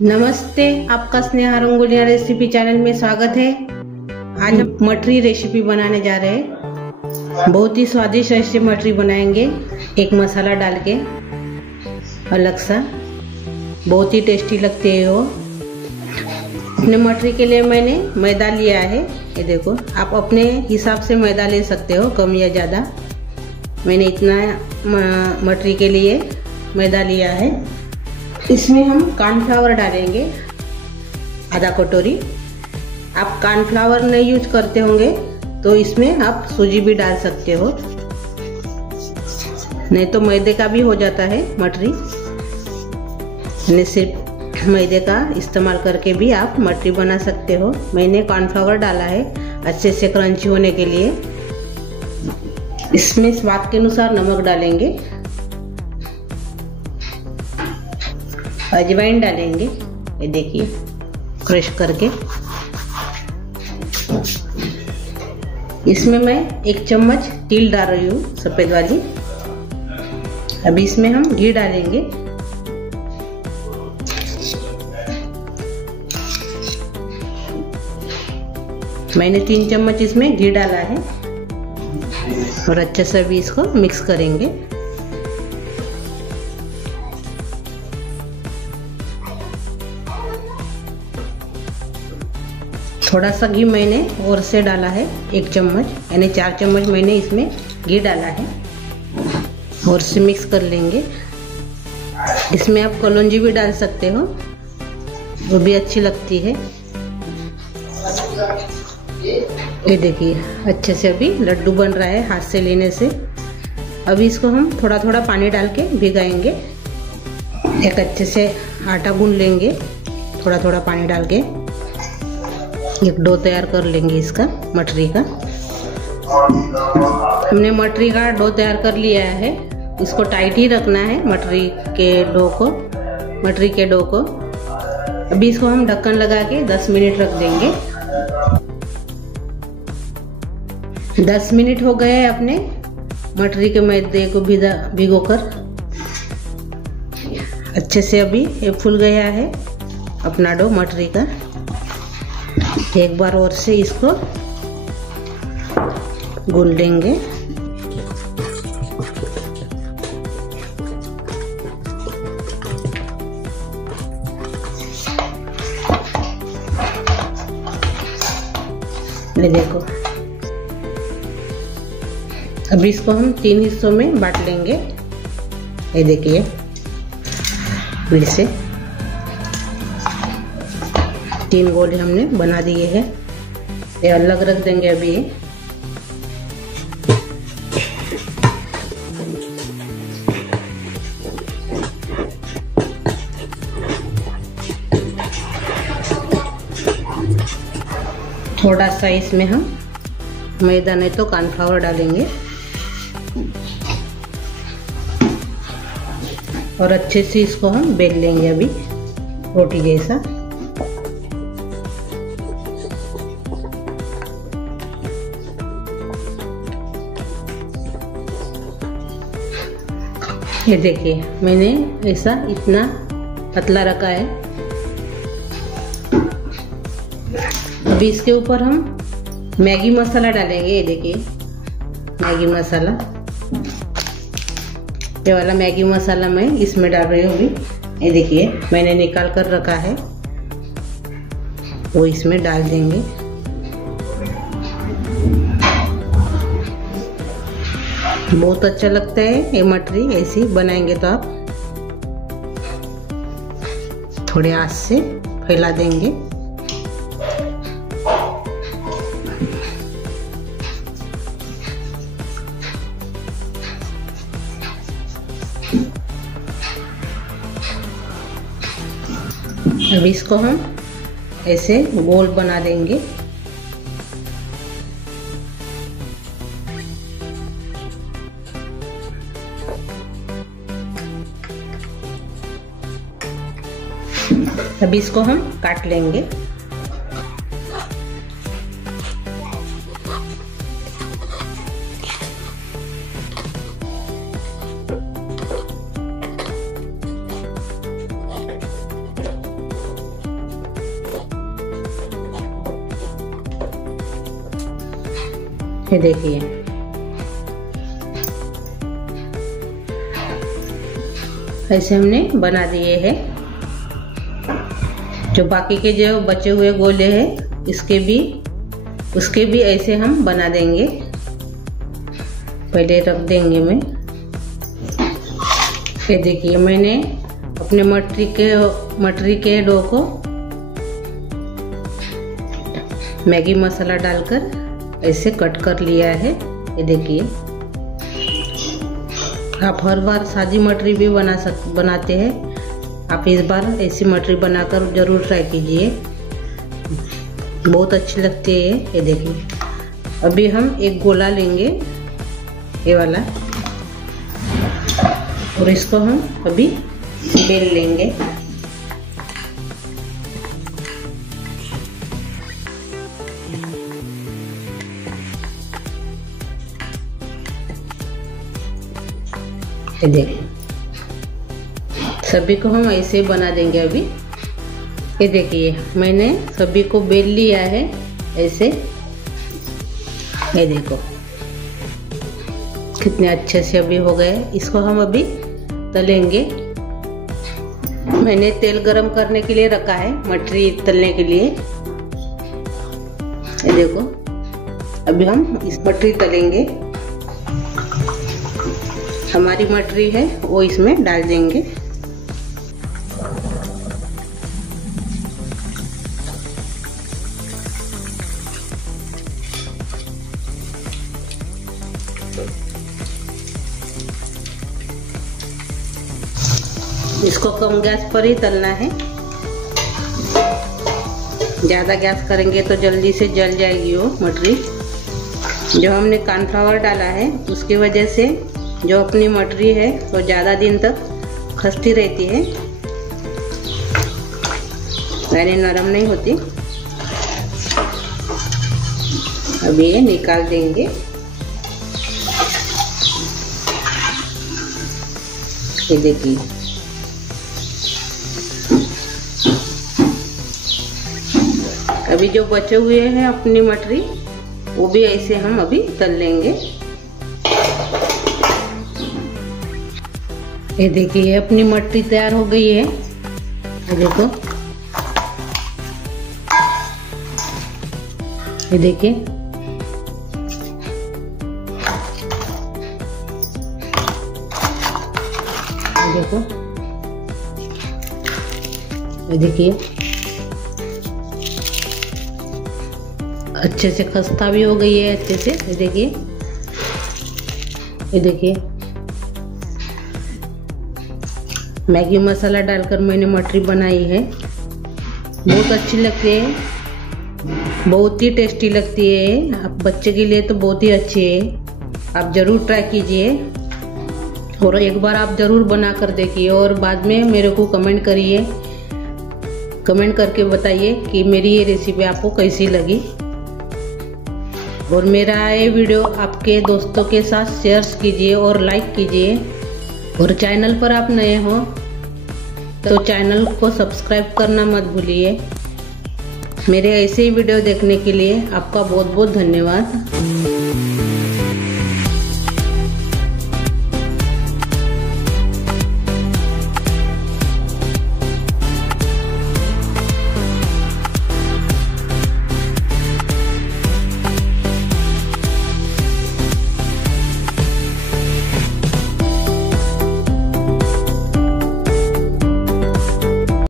नमस्ते, आपका Sneha रंगोलिया recipe channel में स्वागत है। आज हम मटरी रेसिपी बनाने जा रहे हैं। बहुत ही स्वादिष्ट ऐसे मटरी बनाएंगे, एक मसाला डाल के अलग सा, बहुत ही टेस्टी लगते हैं वो। अपने मटरी के लिए मैंने मैदा लिया है, ये देखो। आप अपने हिसाब से मैदा ले सकते हो, कम या ज़्यादा। मैंने इतना मटरी के लिए मैदा लिया है। इसमें हम कॉर्नफ्लावर डालेंगे आधा कटोरी। आप कॉर्नफ्लावर नहीं यूज करते होंगे तो इसमें आप सूजी भी डाल सकते हो, नहीं तो मैदे का भी हो जाता है मटरी। सिर्फ मैदे का इस्तेमाल करके भी आप मटरी बना सकते हो। मैंने कॉर्नफ्लावर डाला है अच्छे से क्रंची होने के लिए। इसमें स्वाद के अनुसार नमक डालेंगे, अजवाइन डालेंगे, ये देखिए क्रश करके। इसमें मैं 1 चम्मच तिल डाल रही हूँ, सफेद वाली। अभी इसमें हम घी डालेंगे। मैंने 3 चम्मच इसमें घी डाला है और अच्छे से भी इसको मिक्स करेंगे। थोड़ा सा घी मैंने और से डाला है, 1 चम्मच, यानी 4 चम्मच मैंने इसमें घी डाला है। और से मिक्स कर लेंगे। इसमें आप कलौंजी भी डाल सकते हो, वो भी अच्छी लगती है। ये देखिए अच्छे से अभी लड्डू बन रहा है हाथ से लेने से। अभी इसको हम थोड़ा थोड़ा पानी डाल के भिगाएंगे। एक अच्छे से आटा गूंद लेंगे, थोड़ा थोड़ा पानी डाल के एक डो तैयार कर लेंगे इसका, मटरी का। हमने मटरी का डो तैयार कर लिया है। इसको टाइट ही रखना है मटरी के डो को। अभी इसको हम ढक्कन लगा के 10 मिनट रख देंगे। 10 मिनट हो गए अपने मटरी के मैदे को भिगोकर। अच्छे से अभी ये फूल गया है अपना डो मटरी का। एक बार और से इसको गूंद लेंगे। ये देखो, अभी इसको हम 3 हिस्सों में बांट लेंगे। ये देखिए फिर से 3 गोले हमने बना दिए हैं। ये अलग रख देंगे अभी। थोड़ा सा इसमें हम मैदा नहीं तो कॉर्नफ्लावर डालेंगे और अच्छे से इसको हम बेल लेंगे अभी रोटी जैसा। ये देखिए मैंने ऐसा इतना पतला रखा है। अभी इसके ऊपर हम मैगी मसाला डालेंगे। ये देखिए मैगी मसाला, ये वाला मैगी मसाला मैं इसमें डाल रही हूँ अभी। ये देखिए मैंने निकाल कर रखा है, वो इसमें डाल देंगे। बहुत अच्छा लगता है ये मटरी, ऐसी बनाएंगे तो आप थोड़े आंच से फैला देंगे। अब इसको हम ऐसे गोल बना देंगे। अभी इसको हम काट लेंगे। ये देखिए ऐसे हमने बना दिए हैं। जो बाकी के जो बचे हुए गोले हैं उसके भी ऐसे हम बना देंगे। पहले रख देंगे मैं। ये देखिए मैंने अपने मटरी के डो को मैगी मसाला डालकर ऐसे कट कर लिया है। ये देखिए आप हर बार सादी मटरी भी बनाते हैं, आप इस बार ऐसी मटरी बनाकर जरूर ट्राई कीजिए, बहुत अच्छी लगती है। ये देखिए अभी हम एक गोला लेंगे ये वाला और इसको हम अभी बेल लेंगे। ये देखिए सभी को हम ऐसे बना देंगे अभी। ये देखिए मैंने सभी को बेल लिया है ऐसे। ये देखो कितने अच्छे से अभी हो गए। इसको हम अभी तलेंगे। मैंने तेल गरम करने के लिए रखा है मटरी तलने के लिए। ये देखो अभी हम इस मटरी तलेंगे। हमारी मटरी है वो इसमें डाल देंगे। इसको कम गैस पर ही तलना है, ज्यादा गैस करेंगे तो जल्दी से जल जाएगी वो मटरी। जो हमने कॉर्नफ्लावर डाला है उसकी वजह से जो अपनी मटरी है वो ज़्यादा दिन तक खस्ती रहती है, यानी नरम नहीं होती। अभी ये निकाल देंगे। ये देखिए अभी जो बचे हुए हैं अपनी मटरी वो भी ऐसे हम अभी तल लेंगे। ये देखिए अपनी मटरी तैयार हो गई है। ये देखो ये देखिए देखो ये देखिए अच्छे से खस्ता भी हो गई है अच्छे से। ये देखिए ये देखिए मैगी मसाला डालकर मैंने मटरी बनाई है, बहुत अच्छी लगती है, बहुत ही टेस्टी लगती है। आप बच्चे के लिए तो बहुत ही अच्छी है, आप ज़रूर ट्राई कीजिए और एक बार आप ज़रूर बना कर देखिए और बाद में मेरे को कमेंट करिए, कमेंट करके बताइए कि मेरी ये रेसिपी आपको कैसी लगी। और मेरा ये वीडियो आपके दोस्तों के साथ शेयर कीजिए और लाइक कीजिए। और चैनल पर आप नए हो तो चैनल को सब्सक्राइब करना मत भूलिए। मेरे ऐसे ही वीडियो देखने के लिए आपका बहुत बहुत धन्यवाद।